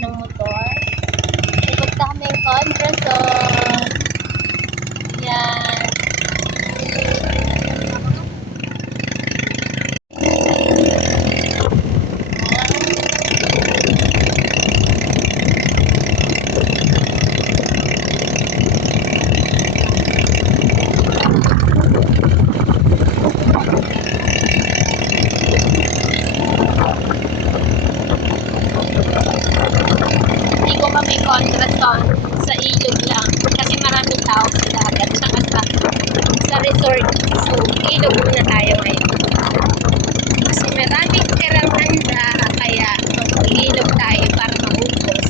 ng motor. Pupunta kami ng Converson. Yan. Hindi ko kami Converson sa ilog lang kasi maraming tao sa dagat saka sa resort. So, ilog muna tayo ngayon. Kasi maraming tirang handa kaya mag-ilog tayo para maubos.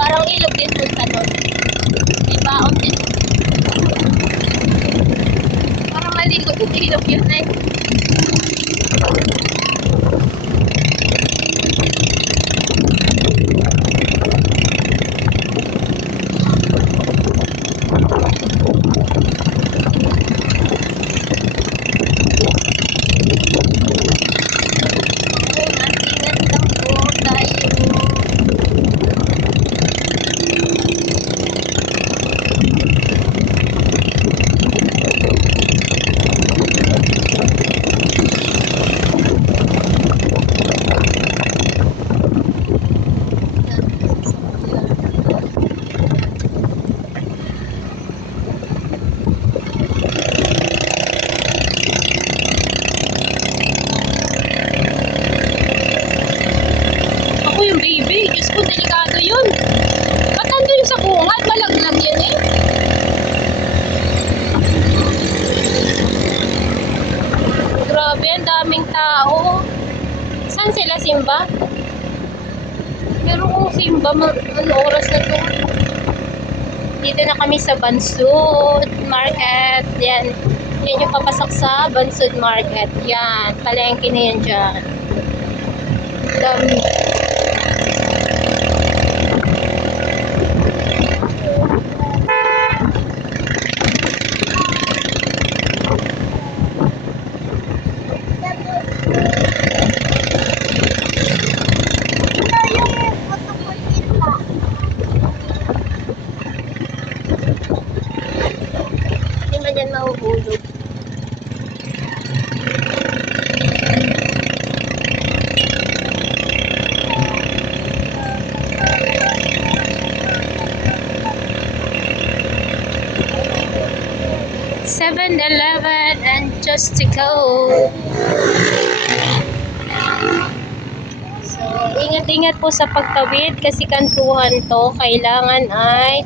Parang ilog din punta doon. May baon din. Parang maligo yung ilog yun eh. Ingat lang po tayo. Ako yung baby. Diyos ko, delikado yun. Ba't nandun sa bungad? Malaglag yan eh. Grabe, ang daming tao. Saan sila, Simba? Pero kung Simba, ano oras na to? Dito na kami sa Bansud Market. Yan. Yan yung papasok sa Bansud Market. Yan. Palengke na yan dyan. Dami. Hindi man yan mahuhulog. $7-Eleven and just to go. So, ingat-ingat po sa pagtawid kasi kantuhan to. Kailangan ay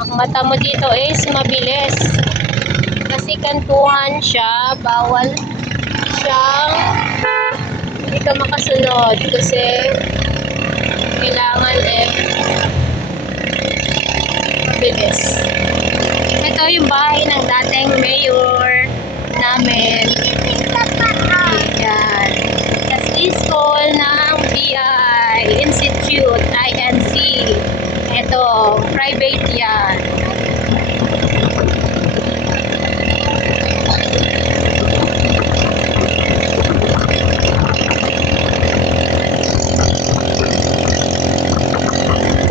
ang mata mo dito is mabilis. Kasi kantuhan siya, bawal siyang hindi ka makasunod kasi kailangan mabilis. Ito yung bahay ng dating mayor namin. Yan. Kasi school ng BI Institute, INC. Ito, private yan.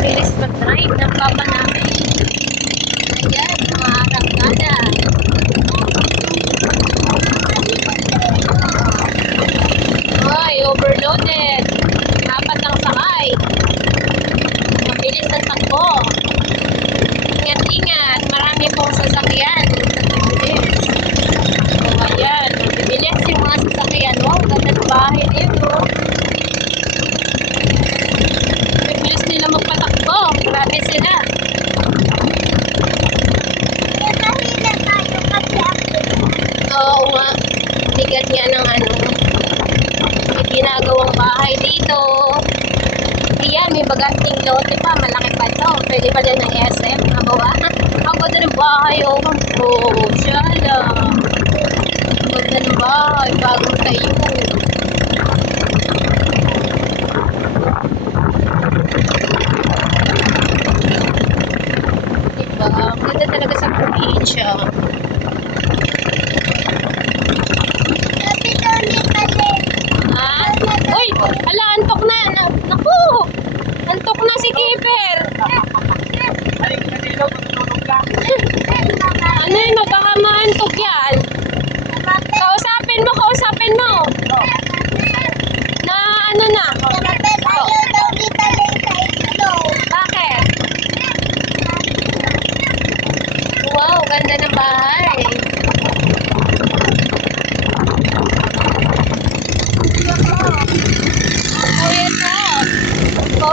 Bilis mag-drive ng papa namin. Ayan, mga arangkada. Ay, overloaded. Apat ang sakay. Mabilis ang takbo. Ingat-ingat. Marami pong sasakyan. Mabilis. So, ayan. Mabilis yung mga sasakyan. Wow, ganda ng bahay dito. Mabilis nila magpatakbo. Grabe sila. Oo nga. Bigat niya ng may ginagawang bahay dito. Ayan, may baganting lote pa. Malaki pa ito. Pwede pa din ng SM. Nabawa. Ang ganda ng bahay. Oh, siya lang. Ang ganda ng bahay. Bagong tayo.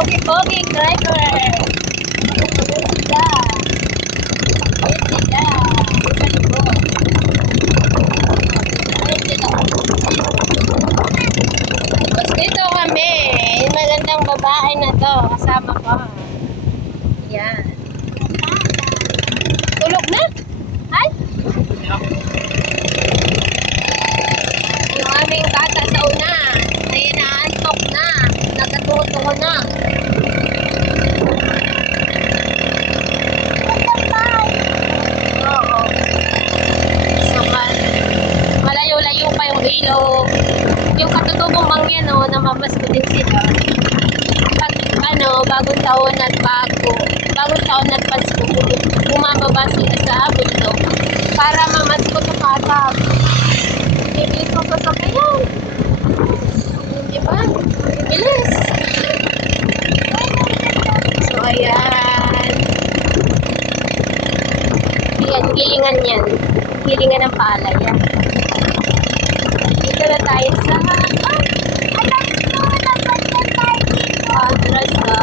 Pogi driver. Ayun sila. Ayun sila. Sa likod. Ayun sila. Tapos dito kami. Yung magandang babae na to. Kasama ko. Yan. Tulog na? Ay? Yung aming bata sa una. Ay naantok na. Nagkatuto na. Oo. So, malayo-layo pa yung ilog. Yung katutubong mangyan, no, namamas ko din sila. Pag, bagong taon at bagong taon at Pasko, bumababa sila sa bundok para mamasko sa patag. Hindi ko pasakayan. Di ba? Bilis. So, ayan. Ayan, gilingan yan. Gilingan ng palay yan. Dito na tayo sa Andras na.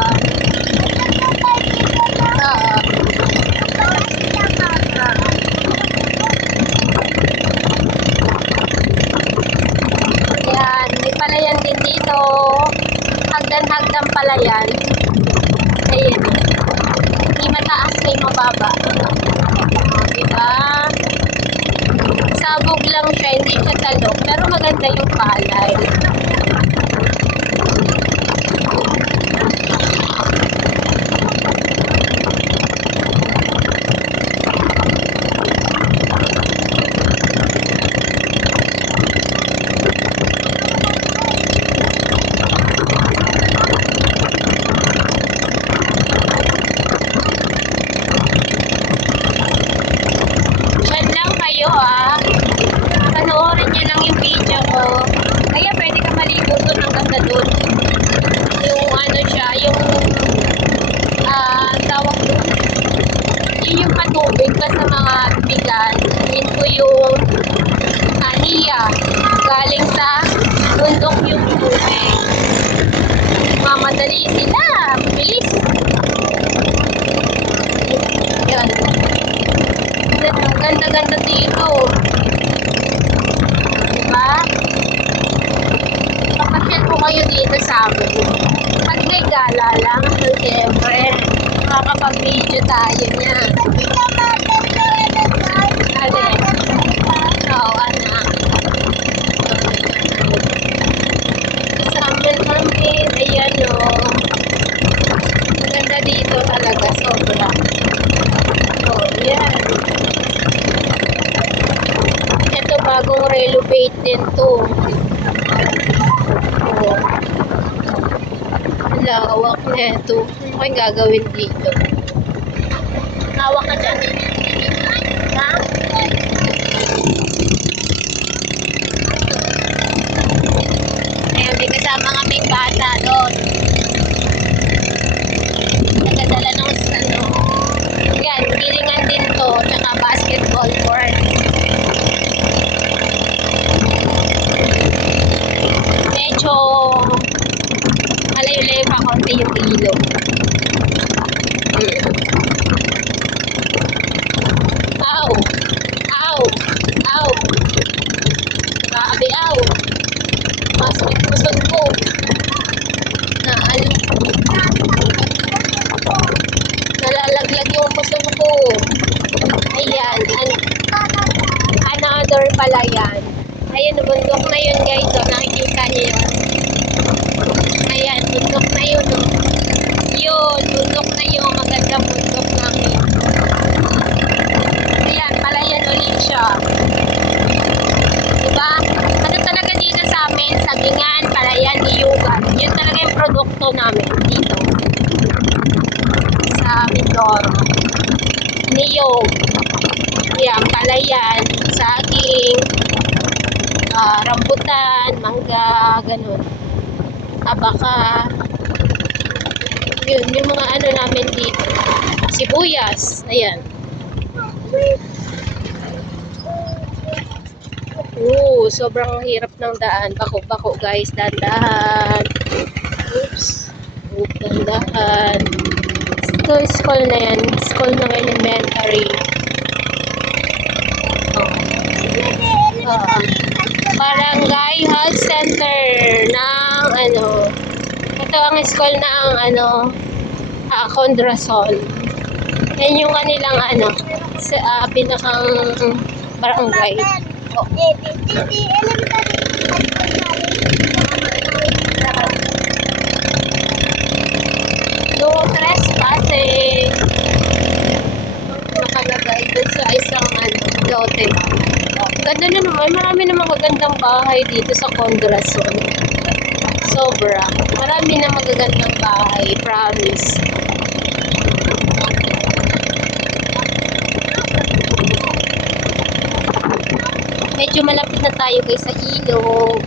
Ayan, may palayan din dito. Hagdan-hagdan palayan. Ayan. May mataas, may mababa. Diba? Sabog lang siya, hindi siya talok. Pero maganda yung palay. Diyan lang kayo panoorin nyo lang yung video ko. Kaya pwede ka maligo doon hanggang doon. Yung siya, yung tawag doon. Yun yung patubig ka sa mga bigan. Yun po yung aniya. Galing sa bundok yung tubig. Mamadali sila. Bilis. Yan. Ganda-ganda dito. Diba? Pakasyal po kayo dito sa amin. Pag may gala lang, siyempre, makakapag-video tayo niya. Oo, anak. Sa amin kami, ayan o. Maganda dito talaga, sobra. Oh, yan. Ito bagong renovate din to. Oh. Lawak na ito. Ano kayong gagawin dito? Lawak ka dyan. Ha? Ayan, may kasama kaming bata doon. Nagadala ng yan, gilingan din to, tsaka basketball court. Medyo malayo-layo pa konti yung ilog. Ow! Ow! Ow! Grabe, ow! Masakit pusod ko. Nalalaglag yung pusod ko. Ayan. Another palayan. Ayan, bundok na yun guys. So, nakikita niyo yun. Ayan, bundok na yun. Oh. Yun, bundok na yun. Magandang bundok namin. Ayan, palayan ulit siya. Diba? Ano talaga dito sa amin? Sabingan, palayan, niyugan. Yun talaga yung produkto namin dito. Sa Mindoro. Niyog. Ayan, palayan, saging, rambutan, mangga, ganun. Abaka. Yun, yung mga ano namin dito. Sibuyas. Ayan. Sobrang hirap ng daan. Bako-bako guys, dahan-dahan. Oops. Pupundahan. School na yan. School ng elementary. Barangay Health Center ng ano. Ito ang school ng ano, Contrasol. Yan yung kanilang ano, sa pinakang barangay. Oh. No trespassing. Nakalagay dun sa isang ano, lote. Ganda na naman. Marami namang magagandang bahay dito sa Contrasol. Sobra. Marami na magagandang bahay. Promise. Medyo malapit na tayo guys sa ilog.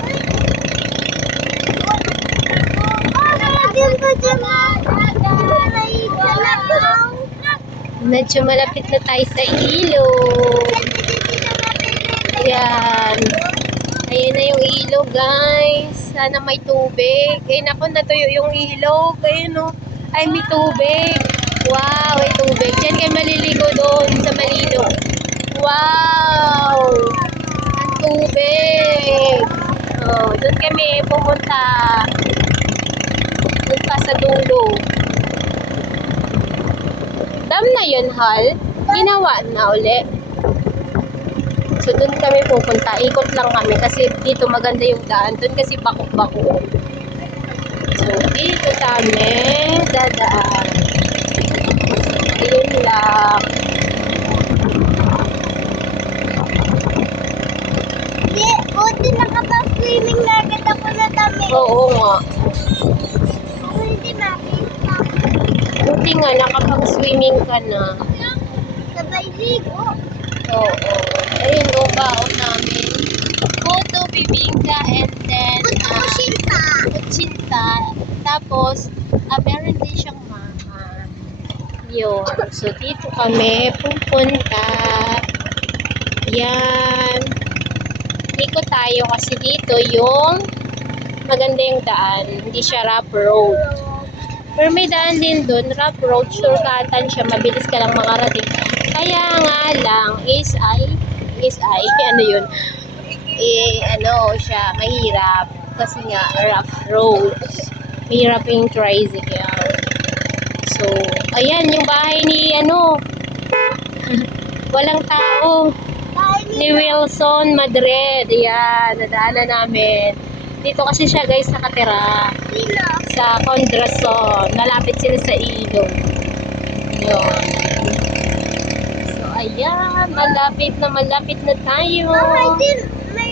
Medyo malapit na tayo sa ilog. Ayan. Ayan na yung ilog guys. Sana may tubig. Ay naku, natuyo yung ilog. Ayun o. Ay may tubig. Wow, may tubig. Diyan kayo maliligo doon sa Malino. Wow! Ang tubig. Oh, doon kami pumunta. Doon pa sa dulo. Dam na yun, Hal. Ginawa na uli. So, doon kami pupunta. Ikot lang kami kasi dito maganda yung daan. Doon kasi bako-bako. So, dito kami dadaan. Yun lang. Buti nakapag-swimming na agad ako na dami. Oo nga. Hindi makita. Buti nga, nakapag-swimming ka na. Sabay ligo. Oo. Ayun, o, baon namin. Puto, bibingka, and then, Kusinta. kutsinta. Tapos, meron din siyang mahal. Yun. So, dito kami pupunta. Yan. Ikot tayo kasi dito yung maganda yung daan. Hindi siya rough road. Pero may daan din dun, rough road, shortcutan siya, mabilis ka lang makarating. Kaya nga lang, ano yun? Ano siya, mahirap. Kasi nga, rough road. Mahirap yung tricycle. So, ayan, yung bahay ni, walang tao. Ni Wilson Madrid. Ayan, nadaanan namin. Dito kasi siya guys nakatira. Sa Contrasol. Malapit sila sa ilog. Yun. So, ayan. Malapit na tayo.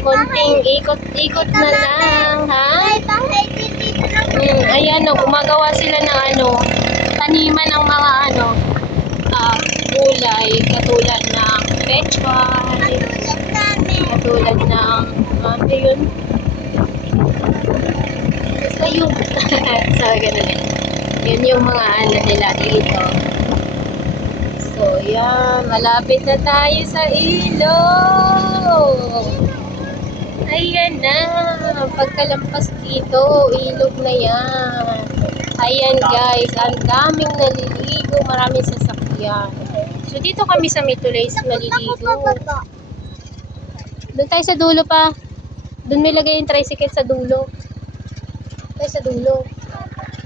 Konting ikot-ikot na lang. Ha? Ayan, gumagawa sila ng taniman ng mga gulay. Katulad ng pechay. Katulad ng yun. Basta yun. So, ganun yun. Yun yung mga nila dito. So, yan. Malapit na tayo sa ilog. Ayan na. Pagkalampas dito, ilog na yan. Ayan guys. Ang daming naliligo. Maraming sasakyan. So, dito kami sa Mitulays maliligo. Doon tayo sa dulo pa. Doon may lagay yung tricycle sa dulo. Tayo sa dulo.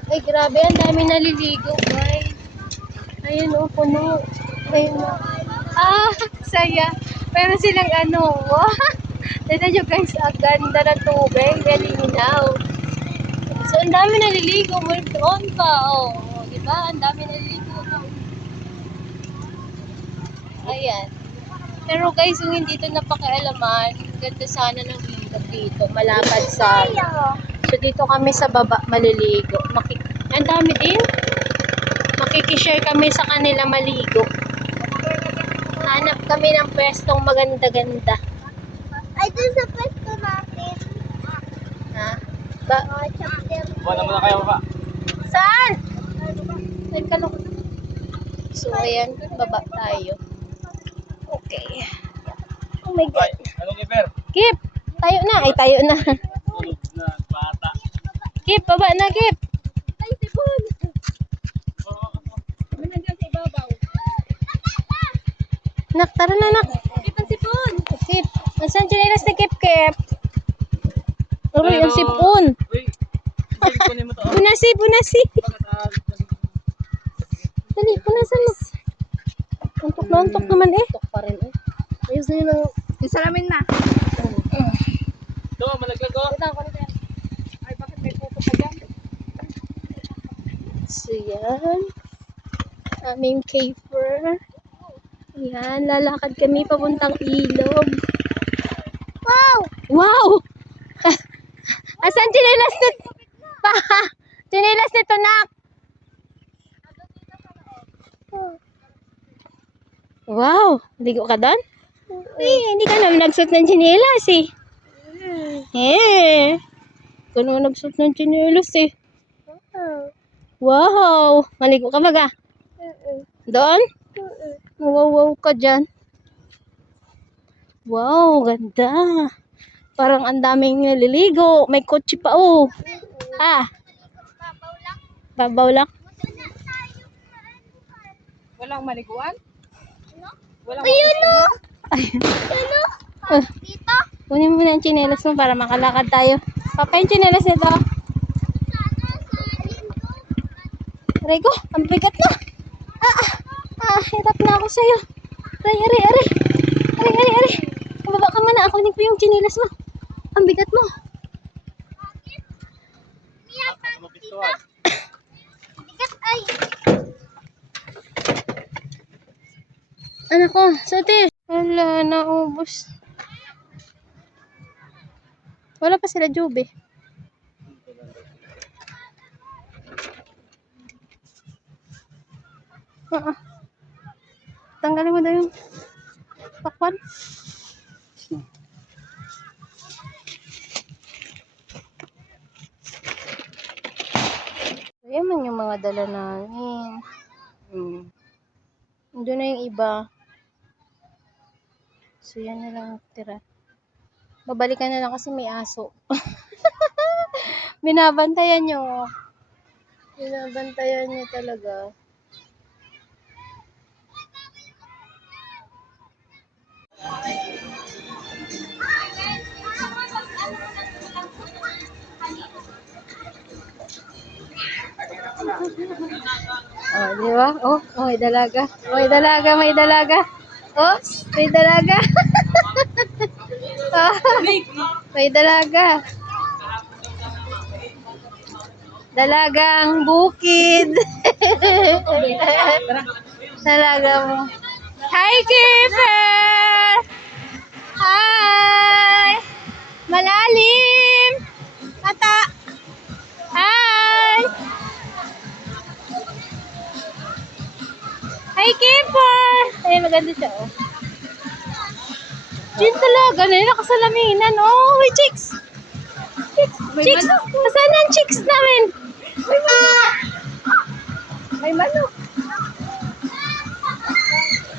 Ay, grabe. Ang dami naliligo, guys. Ayan, puno. Ayan, saya. Pero silang wow. Tignan nyo, guys. Ang ganda ng tubig. Galinaw. So, ang dami naliligo. Moved on pa, diba? Ang dami naliligo. Ayan. Pero guys, yung hindi ito napakialaman, ganda sana ng ilog dito. Malapad sana. So, dito kami sa baba maliligo. Ang dami din. Makikishare kami sa kanila maligo. Hanap kami ng pwestong maganda-ganda. Ay, dun sa pwesto natin. Ha? Wala mo na kayo ba? Saan? Saan ka lang? So, ayan. Baba tayo. Okay. Oh my God. Anong iber? Kip! Tayo na. Ay, tayo na. Tulog na bata. Kip, baba na, Kip. Ay, sibon. Nak, tara na, nak. Ipan sipon. Sip. Nasaan chinelas ni Kip-Kip? Aray, ang sipon. Punasi, punasi. Dali, punasan mo. Untok na untok naman eh. Untok pa rin eh. Ayos na yun ang... Isalamin na. Ito, malaglag ko. Ay, bakit may puto pa dyan? So, yan. Aming caper. Yan, lalakad kami papuntang ilog. Wow! Wow! Asan chinelas nito? Chinelas nito, nak! Wow! Ligo ka doon? Hindi ka naman nagsuot ng chinelas eh. Hindi ka naman nagsuot ng chinelas eh. Wow! Maligo ka ba? Doon? Wow ka dyan. Wow, ganda. Parang ang daming naliligo. May kotse pa oh. Babaw lang. Walang maliguan? Walang Ayun o. Ano? Dito? Kunin mo na yung tsinelas mo para makalakad tayo. Papa, yung tsinelas nito. Aray ko, ang bigat na. Hirap na ako sa'yo. Aray. Baba ka muna. Kunin ko yung tsinelas mo. Ang bigat mo. Bigat ay. Ano ko? Sati. Wala, naubos. Wala pa sila, Jobe. Tanggalin mo daw yung pakwan. Ayan man yung mga dala namin. Doon na yung iba. So, yan na lang tira. Babalikan na lang kasi may aso. Binabantayan nyo. Binabantayan nyo talaga. Oh, di ba? Oh, may dalaga. May dalaga. Oh, may dalaga. May dalaga. Dalagang bukid. Dalaga mo. Hi, Kipper! Hi! Malalim! Mata! Hi! Hi, Kipper! Ay, maganda siya, oh. Diyan talaga. Nakasalaminan. Oh, may chicks! Chicks! Nasaan ang chicks namin? May manok.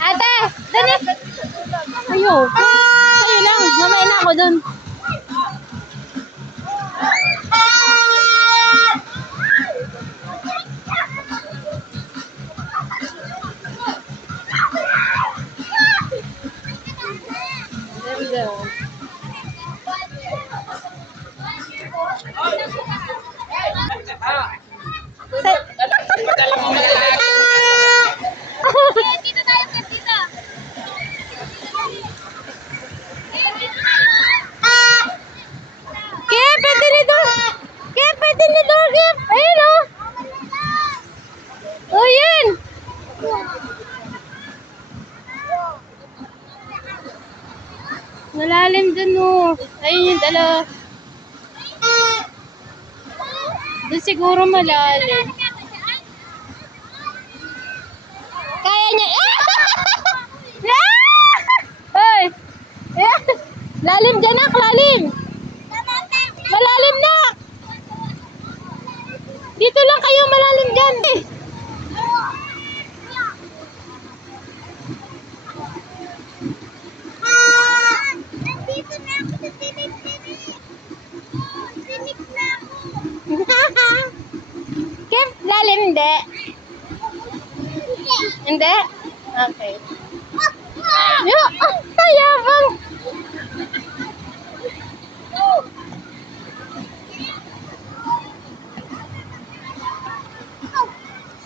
Ate! Dali! Ayo! Sa'yo lang. Mamaya na ako dun. There we go. Dito tayo, dito. Kip, pwede nito! Kip, pwede nito! Kip! Ayun, oh! Oh, yan! Malalim dun, oh. Ayun yung dalawa. Doon siguro malalim. Kaya niya. Hoy! Lalim dyan, nak! Lalim! Malalim na! Dito lang kayo, malalim dyan. Nandito na ako sa tinik-tinik. Tinik na ako. Kip, lalim hindi. Hindi? Okay. Yo, yabang.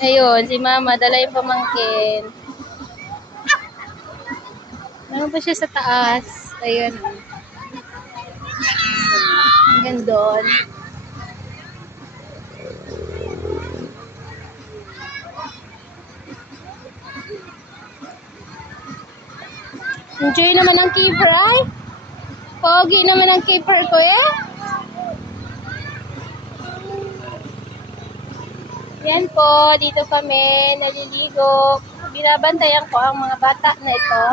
Ayun, si Mama, dala yung pamangkin. Ano ba siya sa taas? Ayun. Hanggang doon. Enjoy naman ang keeper ay. Pogi naman ang keeper ko eh. Yan po, dito kami naliligo. Binabantayan ko ang mga bata na ito.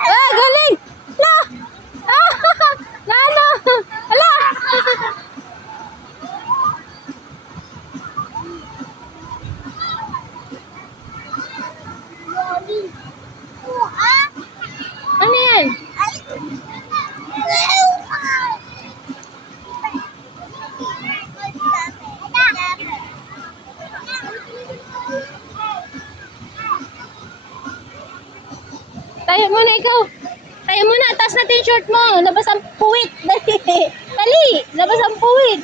Ah, galing! La! Ah, Nano! Ala! Ano yan? Tayo muna ikaw. Tayo muna, taas natin yung short mo. Labas ang puwit. Dali. Dali. Labas ang puwit.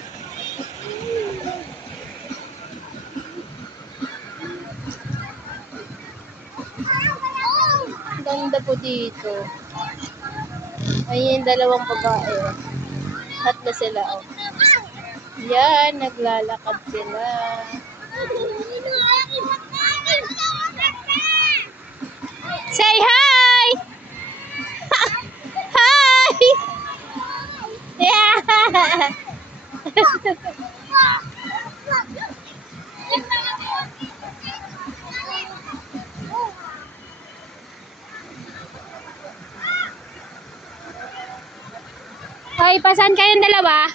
Ganda po dito. Ayun, dalawang babae. Tatlo sila. Oh. Yan, naglalakad sila. Say hi! Hi! Yeah! Hoy, pasan kayong dalawa?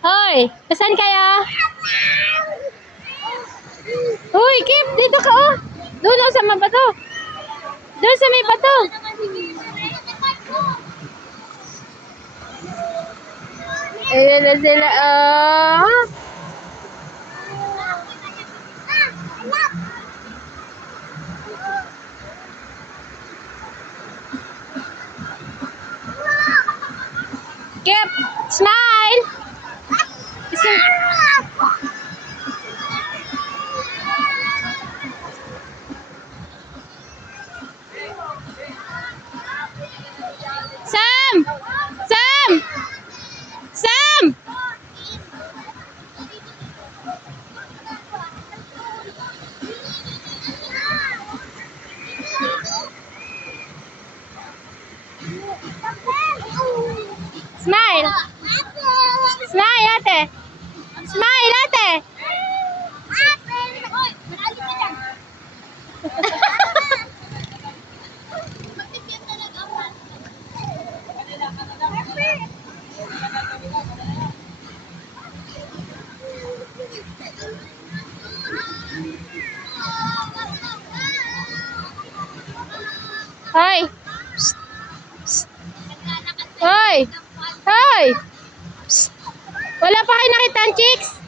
Hoy, pasan kayo? Hoy, Kip, dito ka oh. Doon lang sa may bato. Doon sa may bato. Ayan na sila oh. Kip, smile. Sam! Sam! Sam! Smile! Smile, ate! Smile, ate! Hoy! Psst! Psst! Hoy! Hoy! Psst! Wala pa kayo nakita ang chicks?